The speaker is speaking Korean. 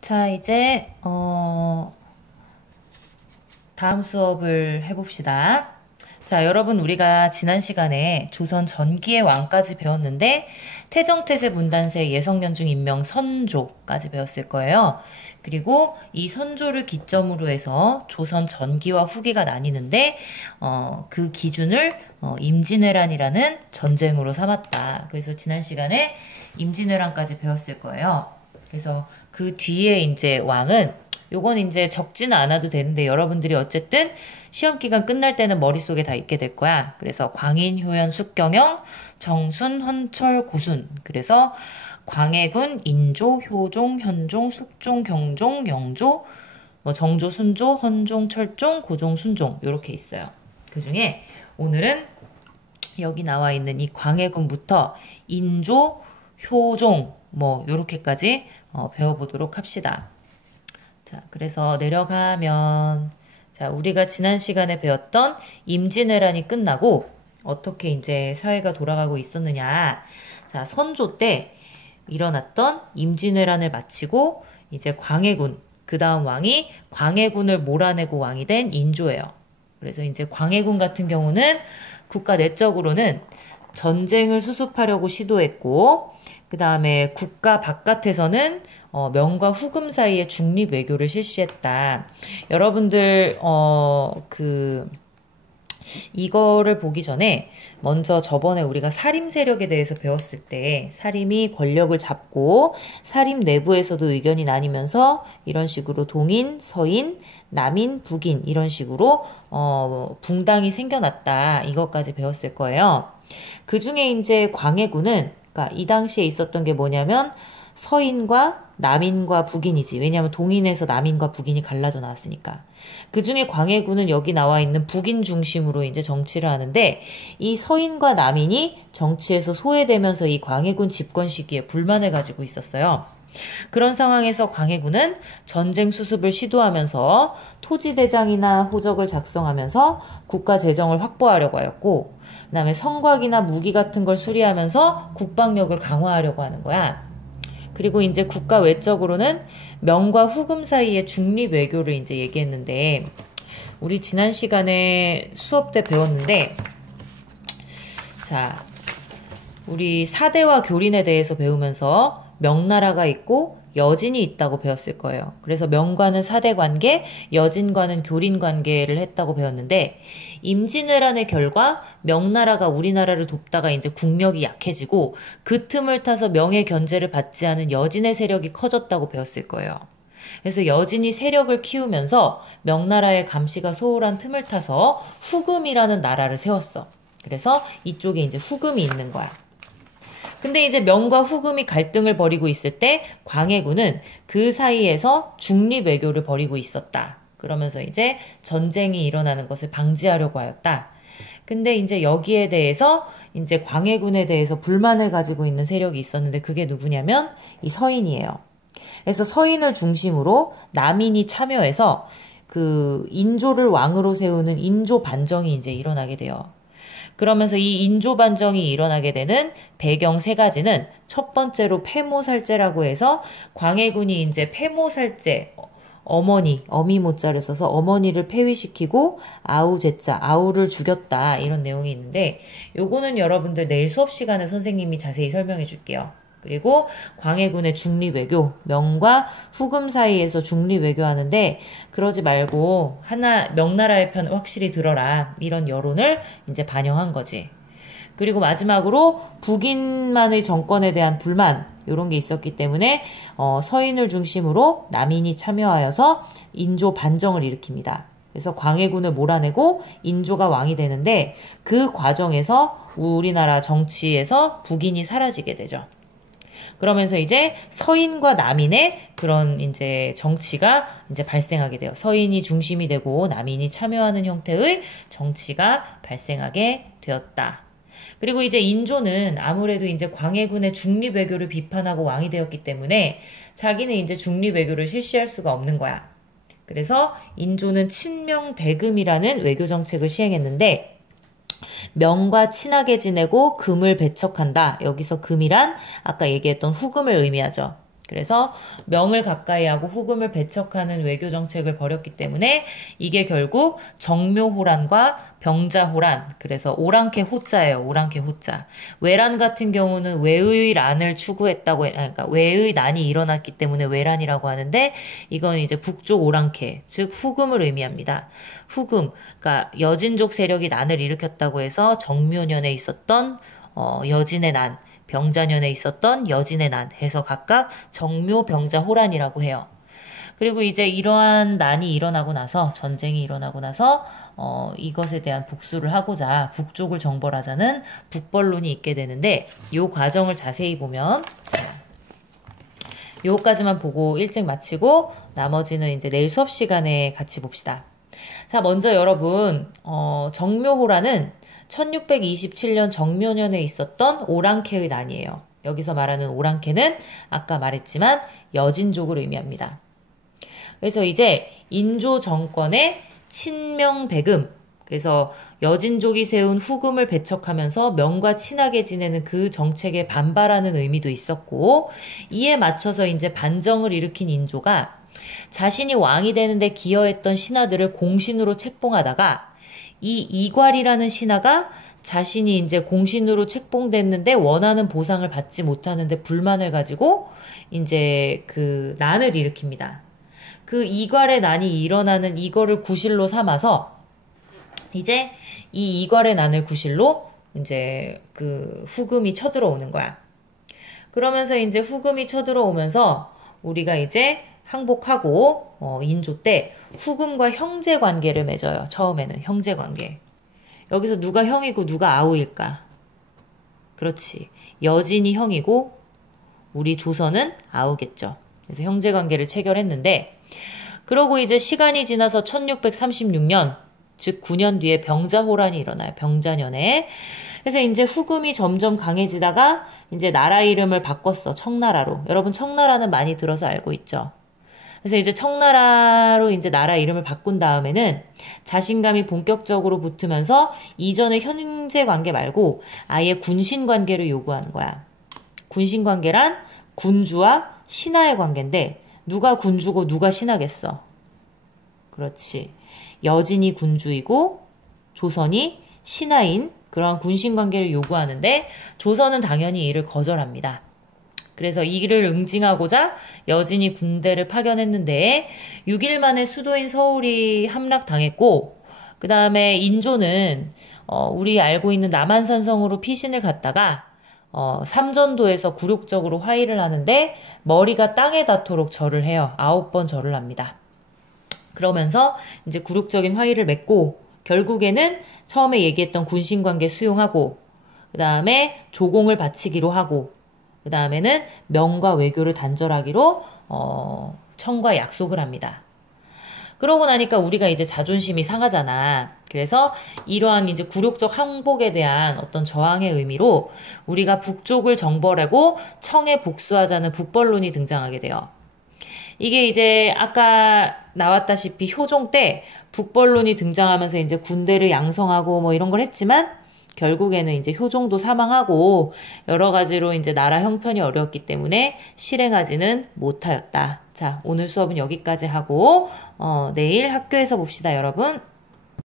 자, 이제 다음 수업을 해봅시다. 자, 여러분 우리가 지난 시간에 조선 전기의 왕까지 배웠는데 태정태세 문단세 예성연중 임명 선조까지 배웠을 거예요. 그리고 이 선조를 기점으로 해서 조선 전기와 후기가 나뉘는데 그 기준을 임진왜란이라는 전쟁으로 삼았다. 그래서 지난 시간에 임진왜란까지 배웠을 거예요. 그래서 그 뒤에 이제 왕은 요건 이제 적지는 않아도 되는데 여러분들이 어쨌든 시험 기간 끝날 때는 머릿속에 다 있게 될 거야. 그래서 광인, 효연, 숙경영, 정순, 헌철, 고순. 그래서 광해군, 인조, 효종, 현종, 숙종, 경종, 영조, 뭐 정조, 순조, 헌종, 철종, 고종, 순종 요렇게 있어요. 그 중에 오늘은 여기 나와 있는 이 광해군부터 인조, 효종 뭐 요렇게까지 배워보도록 합시다. 자, 그래서 내려가면 자, 우리가 지난 시간에 배웠던 임진왜란이 끝나고 어떻게 이제 사회가 돌아가고 있었느냐. 자, 선조 때 일어났던 임진왜란을 마치고 이제 광해군, 그 다음 왕이 광해군을 몰아내고 왕이 된 인조예요. 그래서 이제 광해군 같은 경우는 국가 내적으로는 전쟁을 수습하려고 시도했고, 그 다음에 국가 바깥에서는 명과 후금 사이에 중립 외교를 실시했다. 여러분들 이거를 보기 전에 먼저 저번에 우리가 사림 세력에 대해서 배웠을 때 사림이 권력을 잡고 사림 내부에서도 의견이 나뉘면서 이런 식으로 동인, 서인, 남인, 북인 이런 식으로 붕당이 생겨났다. 이것까지 배웠을 거예요. 그 중에 이제 광해군은 그러니까 이 당시에 있었던 게 뭐냐면 서인과 남인과 북인이지. 왜냐하면 동인에서 남인과 북인이 갈라져 나왔으니까. 그 중에 광해군은 여기 나와 있는 북인 중심으로 이제 정치를 하는데 이 서인과 남인이 정치에서 소외되면서 이 광해군 집권 시기에 불만을 가지고 있었어요. 그런 상황에서 광해군은 전쟁 수습을 시도하면서 토지대장이나 호적을 작성하면서 국가 재정을 확보하려고 하였고 그 다음에 성곽이나 무기 같은 걸 수리하면서 국방력을 강화하려고 하는 거야. 그리고 이제 국가 외적으로는 명과 후금 사이의 중립 외교를 이제 얘기했는데 우리 지난 시간에 수업 때 배웠는데 자, 우리 사대와 교린에 대해서 배우면서 명나라가 있고 여진이 있다고 배웠을 거예요. 그래서 명과는 사대 관계, 여진과는 교린 관계를 했다고 배웠는데 임진왜란의 결과 명나라가 우리나라를 돕다가 이제 국력이 약해지고 그 틈을 타서 명의 견제를 받지 않은 여진의 세력이 커졌다고 배웠을 거예요. 그래서 여진이 세력을 키우면서 명나라의 감시가 소홀한 틈을 타서 후금이라는 나라를 세웠어. 그래서 이쪽에 이제 후금이 있는 거야. 근데 이제 명과 후금이 갈등을 벌이고 있을 때 광해군은 그 사이에서 중립 외교를 벌이고 있었다. 그러면서 이제 전쟁이 일어나는 것을 방지하려고 하였다. 근데 이제 여기에 대해서 이제 광해군에 대해서 불만을 가지고 있는 세력이 있었는데 그게 누구냐면 이 서인이에요. 그래서 서인을 중심으로 남인이 참여해서 그 인조를 왕으로 세우는 인조 반정이 이제 일어나게 돼요. 그러면서 이 인조 반정이 일어나게 되는 배경 세 가지는 첫 번째로 폐모살제라고 해서 광해군이 이제 폐모살제 어머니, 어미모자를 써서 어머니를 폐위시키고 아우제자, 아우를 죽였다 이런 내용이 있는데 요거는 여러분들 내일 수업 시간에 선생님이 자세히 설명해 줄게요. 그리고 광해군의 중립외교, 명과 후금 사이에서 중립외교하는데 그러지 말고 하나 명나라의 편 확실히 들어라 이런 여론을 이제 반영한 거지. 그리고 마지막으로 북인만의 정권에 대한 불만 이런 게 있었기 때문에 서인을 중심으로 남인이 참여하여서 인조 반정을 일으킵니다. 그래서 광해군을 몰아내고 인조가 왕이 되는데 그 과정에서 우리나라 정치에서 북인이 사라지게 되죠. 그러면서 이제 서인과 남인의 그런 이제 정치가 이제 발생하게 돼요. 서인이 중심이 되고 남인이 참여하는 형태의 정치가 발생하게 되었다. 그리고 이제 인조는 아무래도 이제 광해군의 중립 외교를 비판하고 왕이 되었기 때문에 자기는 이제 중립 외교를 실시할 수가 없는 거야. 그래서 인조는 친명대금이라는 외교 정책을 시행했는데 명과 친하게 지내고 금을 배척한다. 여기서 금이란 아까 얘기했던 후금을 의미하죠. 그래서 명을 가까이 하고 후금을 배척하는 외교 정책을 벌였기 때문에 이게 결국 정묘호란과 병자호란, 그래서 오랑캐 호자예요. 오랑캐 호자. 외란 같은 경우는 외의 난을 추구했다고, 그러니까 외의 난이 일어났기 때문에 외란이라고 하는데 이건 이제 북쪽 오랑캐, 즉 후금을 의미합니다. 후금, 그러니까 여진족 세력이 난을 일으켰다고 해서 정묘년에 있었던 여진의 난, 병자년에 있었던 여진의 난 해서 각각 정묘, 병자, 호란이라고 해요. 그리고 이제 이러한 난이 일어나고 나서, 전쟁이 일어나고 나서 이것에 대한 복수를 하고자 북쪽을 정벌하자는 북벌론이 있게 되는데, 이 과정을 자세히 보면, 자, 요거까지만 보고 일찍 마치고 나머지는 이제 내일 수업 시간에 같이 봅시다. 자, 먼저 여러분, 정묘호란은 1627년 정묘년에 있었던 오랑캐의 난이에요. 여기서 말하는 오랑캐는 아까 말했지만 여진족을 의미합니다. 그래서 이제 인조 정권의 친명배금, 그래서 여진족이 세운 후금을 배척하면서 명과 친하게 지내는 그 정책에 반발하는 의미도 있었고, 이에 맞춰서 이제 반정을 일으킨 인조가 자신이 왕이 되는데 기여했던 신하들을 공신으로 책봉하다가 이 이괄이라는 신하가 자신이 이제 공신으로 책봉됐는데 원하는 보상을 받지 못하는데 불만을 가지고 이제 그 난을 일으킵니다. 그 이괄의 난이 일어나는 이거를 구실로 삼아서 이제 이 이괄의 난을 구실로 이제 그 후금이 쳐들어오는 거야. 그러면서 이제 후금이 쳐들어오면서 우리가 이제 항복하고 인조 때 후금과 형제 관계를 맺어요. 처음에는 형제 관계. 여기서 누가 형이고 누가 아우일까? 그렇지. 여진이 형이고 우리 조선은 아우겠죠. 그래서 형제 관계를 체결했는데, 그러고 이제 시간이 지나서 1636년, 즉 9년 뒤에 병자호란이 일어나요. 병자년에. 그래서 이제 후금이 점점 강해지다가 이제 나라 이름을 바꿨어. 청나라로. 여러분 청나라는 많이 들어서 알고 있죠. 그래서 이제 청나라로 이제 나라 이름을 바꾼 다음에는 자신감이 본격적으로 붙으면서 이전의 형제 관계 말고 아예 군신 관계를 요구하는 거야. 군신 관계란 군주와 신하의 관계인데 누가 군주고 누가 신하겠어? 그렇지. 여진이 군주이고 조선이 신하인 그러한 군신 관계를 요구하는데 조선은 당연히 이를 거절합니다. 그래서 이를 응징하고자 여진이 군대를 파견했는데 6일 만에 수도인 서울이 함락당했고, 그 다음에 인조는 우리 알고 있는 남한산성으로 피신을 갔다가 삼전도에서 굴욕적으로 화의를 하는데 머리가 땅에 닿도록 절을 해요. 9번 절을 합니다. 그러면서 이제 굴욕적인 화의를 맺고 결국에는 처음에 얘기했던 군신관계 수용하고 그 다음에 조공을 바치기로 하고 그 다음에는 명과 외교를 단절하기로 청과 약속을 합니다. 그러고 나니까 우리가 이제 자존심이 상하잖아. 그래서 이러한 이제 굴욕적 항복에 대한 어떤 저항의 의미로 우리가 북쪽을 정벌하고 청에 복수하자는 북벌론이 등장하게 돼요. 이게 이제 아까 나왔다시피 효종 때 북벌론이 등장하면서 이제 군대를 양성하고 뭐 이런 걸 했지만 결국에는 이제 효종도 사망하고 여러 가지로 이제 나라 형편이 어려웠기 때문에 실행하지는 못하였다. 자, 오늘 수업은 여기까지 하고 내일 학교에서 봅시다, 여러분.